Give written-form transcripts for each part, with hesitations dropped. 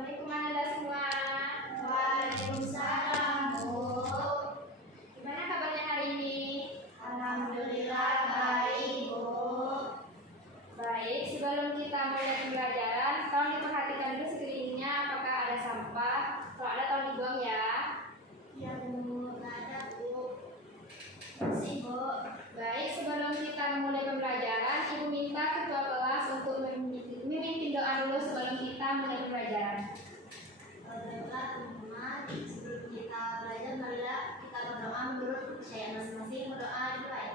Assalamualaikum Anda semua. Waalaikumsalam, Bu. Gimana kabarnya hari ini? Alhamdulillah baik, Bu. Baik, sebelum kita mulai pembelajaran, tolong diperhatikan dulu sekelilingnya apakah ada sampah. Kalau ada tolong dibuang ya. Ya, Bu. Nggak ada, Bu. Masih, Bu. Baik, sebelum kita mulai pembelajaran, Ibu minta ketua kelas untuk memimpin doa dulu sebelum kita mulai pembelajaran. Baiklah, teman-teman. Sebelum kita belajar, marilah kita berdoa menurut kepercayaan masing-masing. Berdoa dimulai.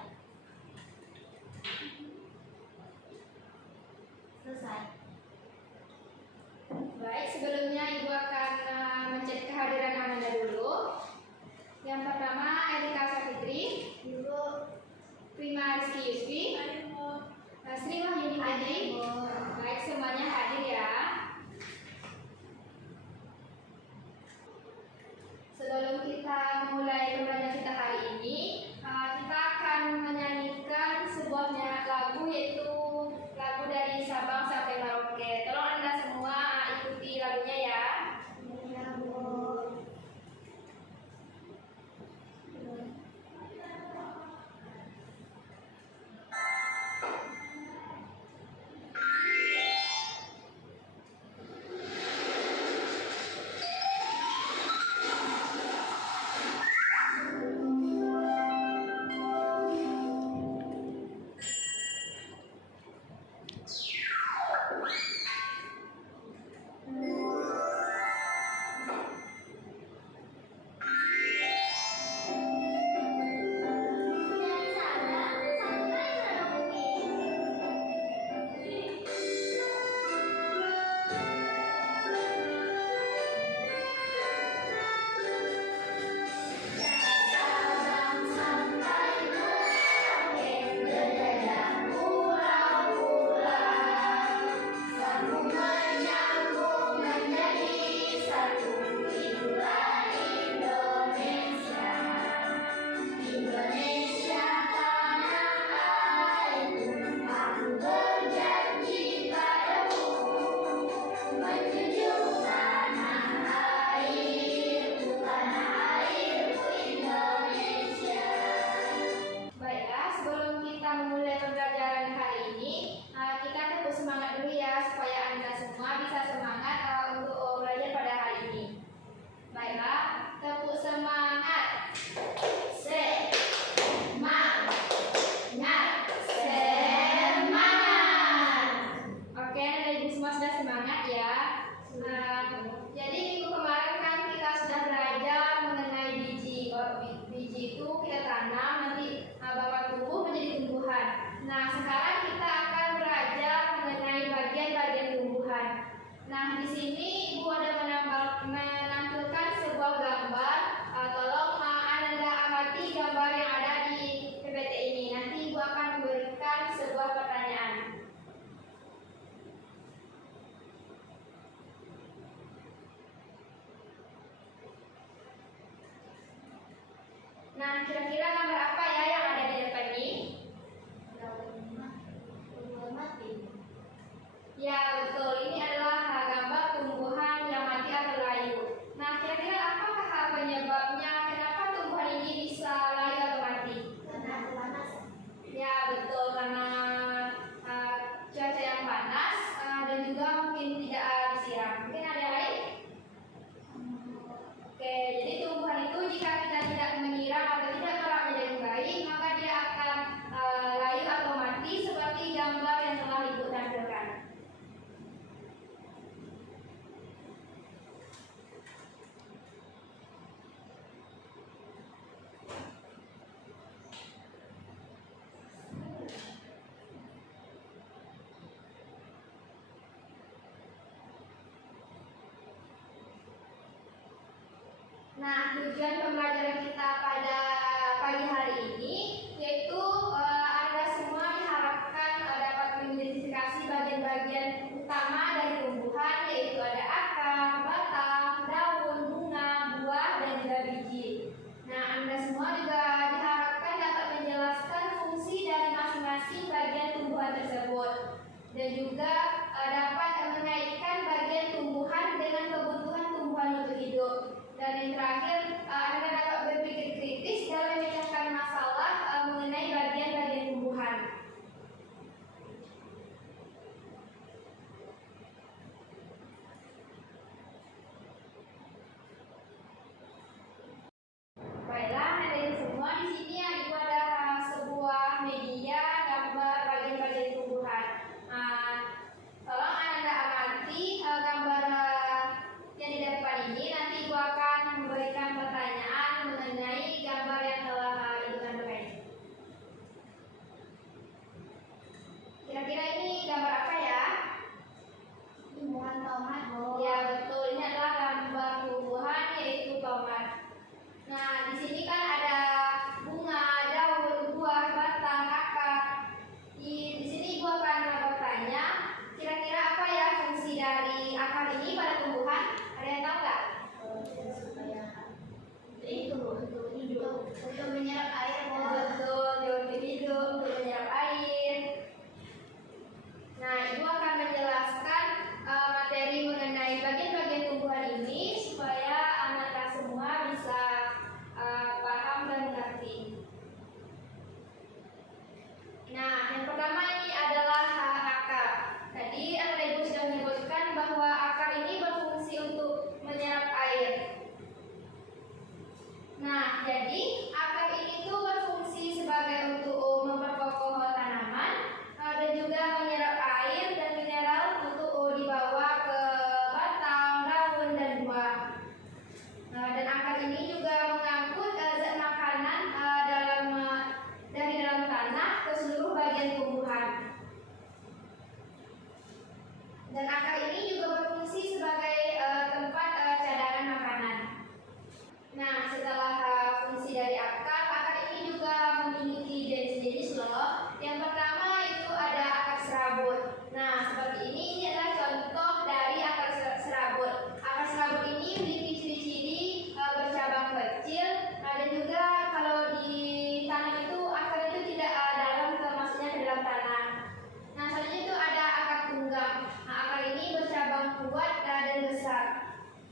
Selesai. Baik, sebelumnya Ibu akan mencek kehadiran Anda dulu. Yang pertama, Erika Safitri, Ibu. Prima Rizky Yusfi, Sri Wahyuni Hadi. Baik, semuanya hadir ya. Sebelum kita mulai pembelajaran kita hari ini, kita akan menyanyikan sebuah lagu, yaitu lagu dari Sabang sampai Merauke. Tolong Anda semua ikuti lagunya ya. Ya, Bu. Baiklah, sebelum kita memulai pembelajaran hari ini, kita tepuk semangat dulu ya, supaya Anda semua bisa semangat untuk belajar pada hari ini. Baiklah, tepuk semangat. Semangat. Oke, Anda ibu semua sudah semangat ya. Jadi minggu kemarin kan kita sudah belajar mengenai biji. Biji itu kita tanam, nanti bakal tumbuh menjadi tumbuhan. Nah, sekarang kita akan belajar mengenai bagian-bagian tumbuhan. Nah, di sini Ibu ada menampilkan sebuah gambar. Tolong Anda amati gambar yang ada di PPT ini. Nanti Ibu akan memberikan sebuah pertanyaan. Nah, kira-kira gambar apa ya yang ada di depan ini? Ya, betul. Ini adalah gambar tumbuhan yang mati atau layu. Nah, kira-kira apakah penyebabnya? Kenapa tumbuhan ini bisa layu atau mati? Karena panas. Ya, betul. Karena cuaca yang panas dan juga mungkin tidak disiram. Mungkin ada yang lain? Oke, jadi tumbuhan itu jika kita tidak menyiram atau tidak merawatnya dengan baik, maka dia akan layu atau mati seperti gambar yang telah Ibu tampilkan. Nah, tujuan pembelajaran kita pada pagi hari ini yaitu Anda semua diharapkan dapat mengidentifikasi bagian-bagian utama dari tumbuhan, yaitu ada akar, batang, daun, bunga, buah, dan juga biji. Nah, Anda semua juga diharapkan dapat menjelaskan fungsi dari masing-masing bagian tumbuhan tersebut dan juga dapat mengaitkan bagian tumbuhan dengan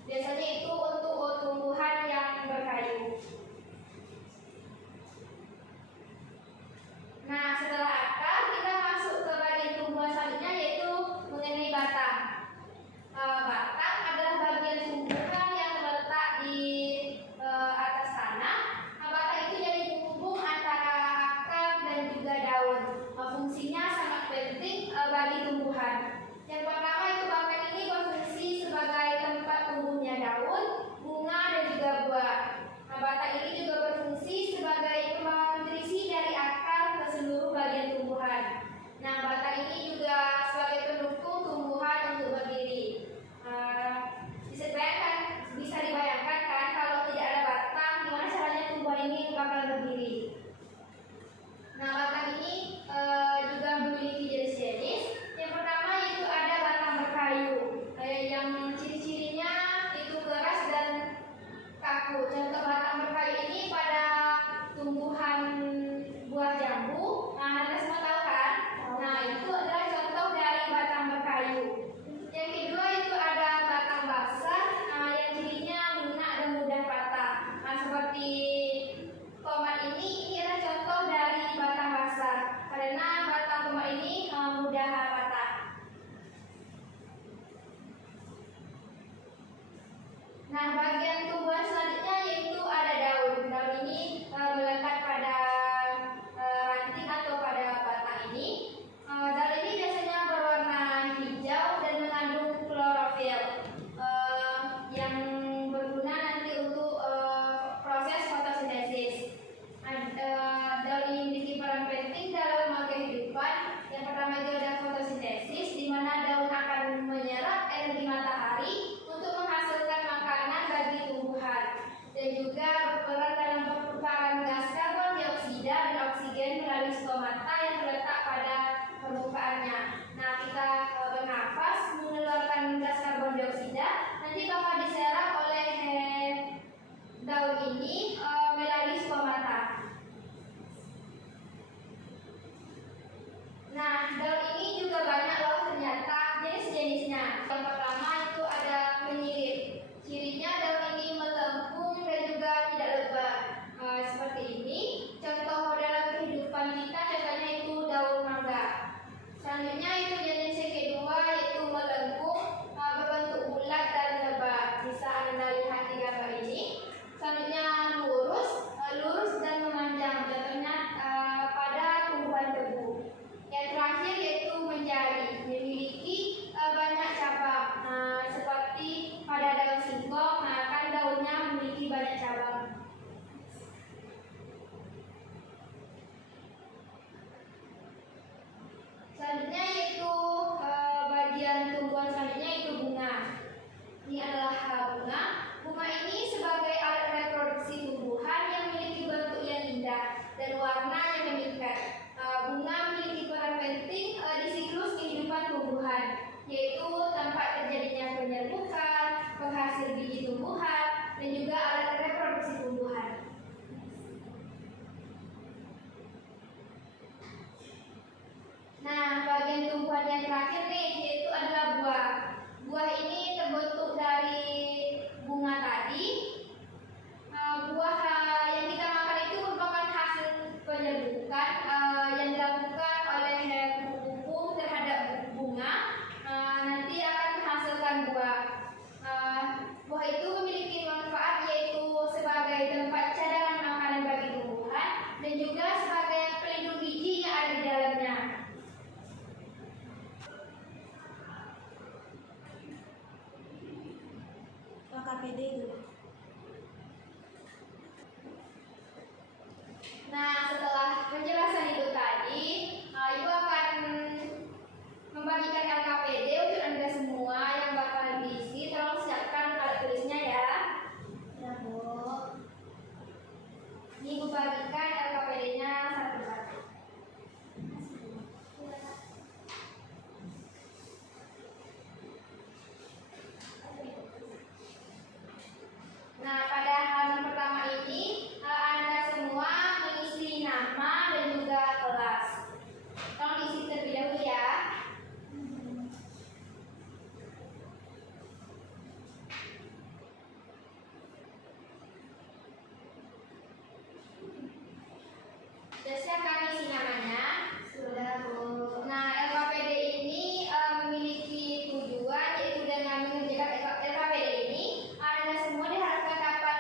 Biasanya itu untuk tumbuhan yang berkayu. Nah, setelah akar kita masuk ke bagian tumbuhan selanjutnya yaitu mengenai batang. Batang adalah bagian tumbuhan yang terletak di atas tanah. Batang itu jadi penghubung antara akar dan juga daun. Fungsinya sangat penting bagi tumbuhan. Yang pertama itu batang ini berfungsi sebagai tempat tumbuhnya daun, bunga dan juga buah. Batang ini juga berfungsi sebagai pembawa nutrisi dari akar ke seluruh bagian tumbuhan. Nah, batang ini juga sebagai pendukung tumbuhan untuk berdiri. Bisa dibayangkan kan kalau tidak ada batang, gimana caranya tumbuhan ini bakal berdiri. Nah, batang ini juga memiliki jenis-jenis. Yang pertama itu ada batang berkayu, yang ciri-cirinya itu keras dan kaku. Contoh batang berkayu ini pada tumbuhan buah jambu. Nah, Anda semua tahu kan? Nah, itu adalah contoh dari batang berkayu. Yang kedua itu ada batang basah, yang cirinya lunak dan mudah patah. Nah, seperti tomat ini adalah contoh dari batang basah karena batang tomat ini mudah patah. Nah, bagian tumbuhan selanjutnya yaitu ada daun. Daun ini melekat pada ranting atau pada batang ini. Daun ini biasanya berwarna hijau dan mengandung klorofil yang berguna nanti untuk proses fotosintesis. Daun ini memiliki peran penting dalam kehidupan. Yang pertama itu ada fotosintesis, di mana daun akan menyerap energi matahari untuk menghasilkan makanan bagi tumbuhan, dan juga berperan dalam pertukaran gas karbon dioksida dan oksigen melalui stomata yang terletak pada permukaannya. Nah, kita bernafas mengeluarkan gas karbon dioksida, nanti bakal diserap oleh daun ini melalui stomata. Nah, daun ini juga banyak loh ternyata jenis-jenisnya. Yang pertama itu ada penyirip. Cirinya daun ini melengkung dan juga tidak lebar. Seperti ini. Contoh dalam kehidupan kita contohnya itu daun mangga. Selanjutnya itu jenis yang kedua yaitu melengkung, berbentuk bulat dan lebar. Bisa Anda lihat di gambar ini. Selanjutnya lurus dan memanjang. Contohnya pada tumbuhan tebu. Yang terakhir yaitu menjari, memiliki banyak cabang. Seperti pada daun singkong, kan daunnya memiliki banyak cabang. Selanjutnya yaitu bagian tumbuhan selanjutnya itu bunga. Ini adalah bunga. Bunga ini sebagai alat reproduksi tumbuhan yang memiliki bentuk yang indah dan warna yang memikat. Bunga memiliki peran penting di siklus kehidupan tumbuhan, yaitu tempat terjadinya penyerbukan, penghasil biji tumbuhan, dan juga alat reproduksi tumbuhan. Nah, bagian tumbuhan yang terakhir nih yaitu adalah buah. Buah ini terbentuk dari bunga tadi. Buah yang kita makan itu merupakan hasil penyerbukan yang dilakukan oleh kupu-kupu terhadap bunga. Nanti akan menghasilkan buah. Buah itu memiliki manfaat yaitu sebagai tempat cadangan makanan bagi tumbuhan dan juga sebagai pelindung biji yang ada di dalamnya. KPD itu. Nah, setelah penjelasan itu tadi, Ibu akan membagikan LKPD untuk Anda semua yang bakal diisi. Tolong siapkan alat tulisnya ya. Ya, Bu. Ini Ibu bagikan LKPD-nya satu-satu. Sudah siapkan isi namanya? Sudah, Bu. Nah, LKPD ini memiliki tujuan yaitu dengan mengerjakan LKPD ini Anda semua diharapkan dapat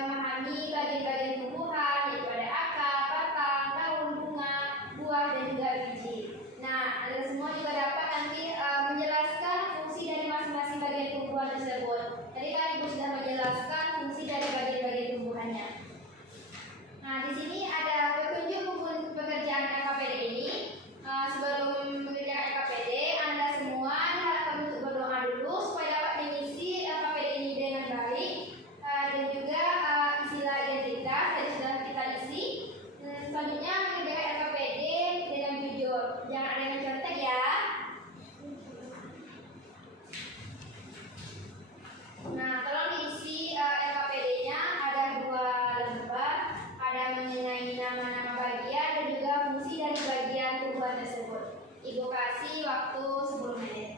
memahami bagian-bagian tumbuhan yaitu ada akar, batang, daun, bunga, buah dan juga biji. Nah, Anda semua juga dapat nanti menjelaskan fungsi dari masing-masing bagian tumbuhan tersebut. Tadi kan Ibu sudah menjelaskan fungsi dari bagian-bagian tumbuhannya. Nah, di sini ada petunjuk pekerjaan LKPD ini. Sebelum mengerjakan LKPD, Anda semua diharapkan untuk berdoa dulu supaya dapat mengisi LKPD ini dengan baik. Dan juga istilah identitas tadi sudah kita isi. Selanjutnya mengerjakan LKPD dengan jujur. Jangan ada yang mencontek ya. Nah, tolong diisi LKPD-nya ada 2 lembar. Ada mengenai nama-nama bagian dan juga fungsi dari bagian tumbuhan tersebut. Ibu kasih waktu 10 menit.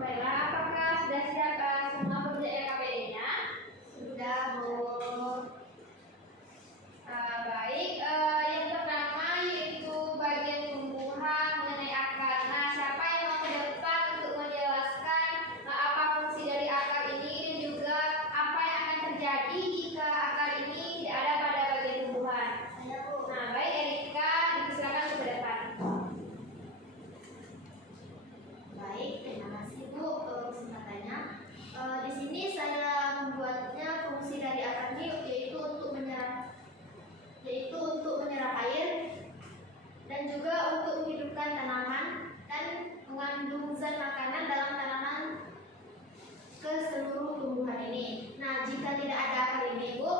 Baiklah, apakah sudah siap semua pekerjaan LKPD-nya? Sudah, Bu. Baik, yang pertama yaitu bagian tumbuhan mengenai akar. Nah, siapa yang mau ke depan untuk menjelaskan apa fungsi dari akar ini dan juga apa yang akan terjadi jika akar ini tidak ada pada bagian tumbuhan? Saya, Bu. Nah, baik Erika, dipersilakan ke depan. Baik, terima kasih, Bu, kesempatannya. Di sini saya membuatnya fungsi dari akar ini yaitu untuk menyerap air dan juga untuk menghidupkan tanaman dan mengandung zat makanan dalam tanaman ke seluruh tumbuhan ini. Nah, jika tidak ada akar ini, Bu,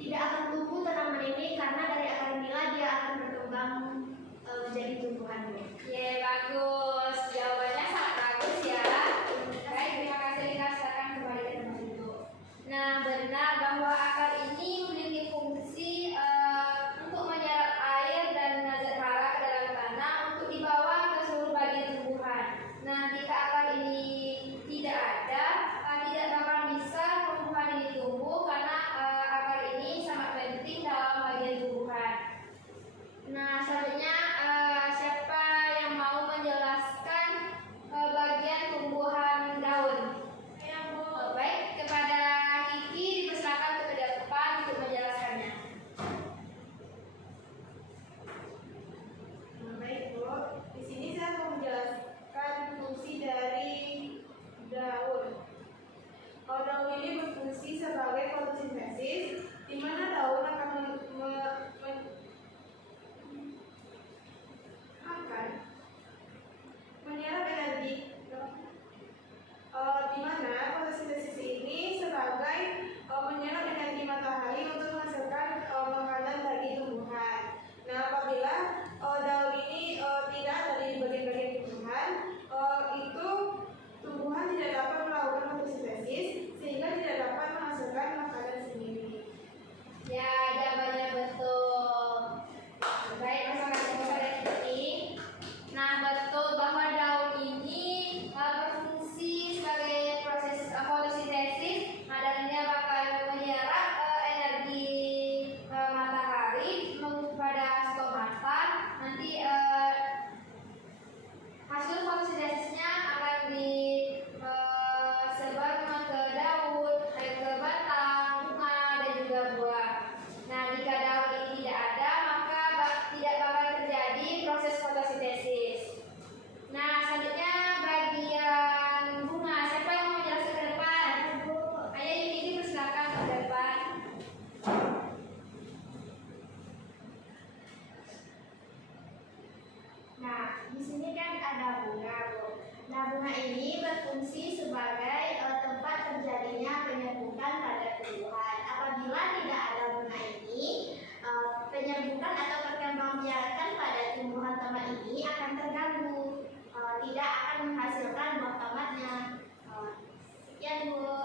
tidak akan tumbuh tanaman ini karena dari akar inilah dia akan berkembang menjadi tumbuhan, Bu. Ye, bagus. Jawabannya sangat bagus ya. Baik, terima kasih Rika. Silakan kembali ke tempat duduk. Nah, benar bahwa akar ini memiliki fungsi untuk menyerap air dan zat hara ke dalam tanah untuk dibawa ke seluruh bagian tumbuhan. Nah, jika akar ini tidak ada, tidak bakal bisa tumbuhan ini tumbuh karena akar ini sangat penting dalam bagian tumbuhan. Nah, selanjutnya siapa yang mau Nah, bunga ini berfungsi sebagai tempat terjadinya penyerbukan pada tumbuhan. Apabila tidak ada bunga ini, penyerbukan atau perkembangbiakan pada tumbuhan tomat ini akan terganggu, tidak akan menghasilkan buah tomatnya. Sekian, Bu.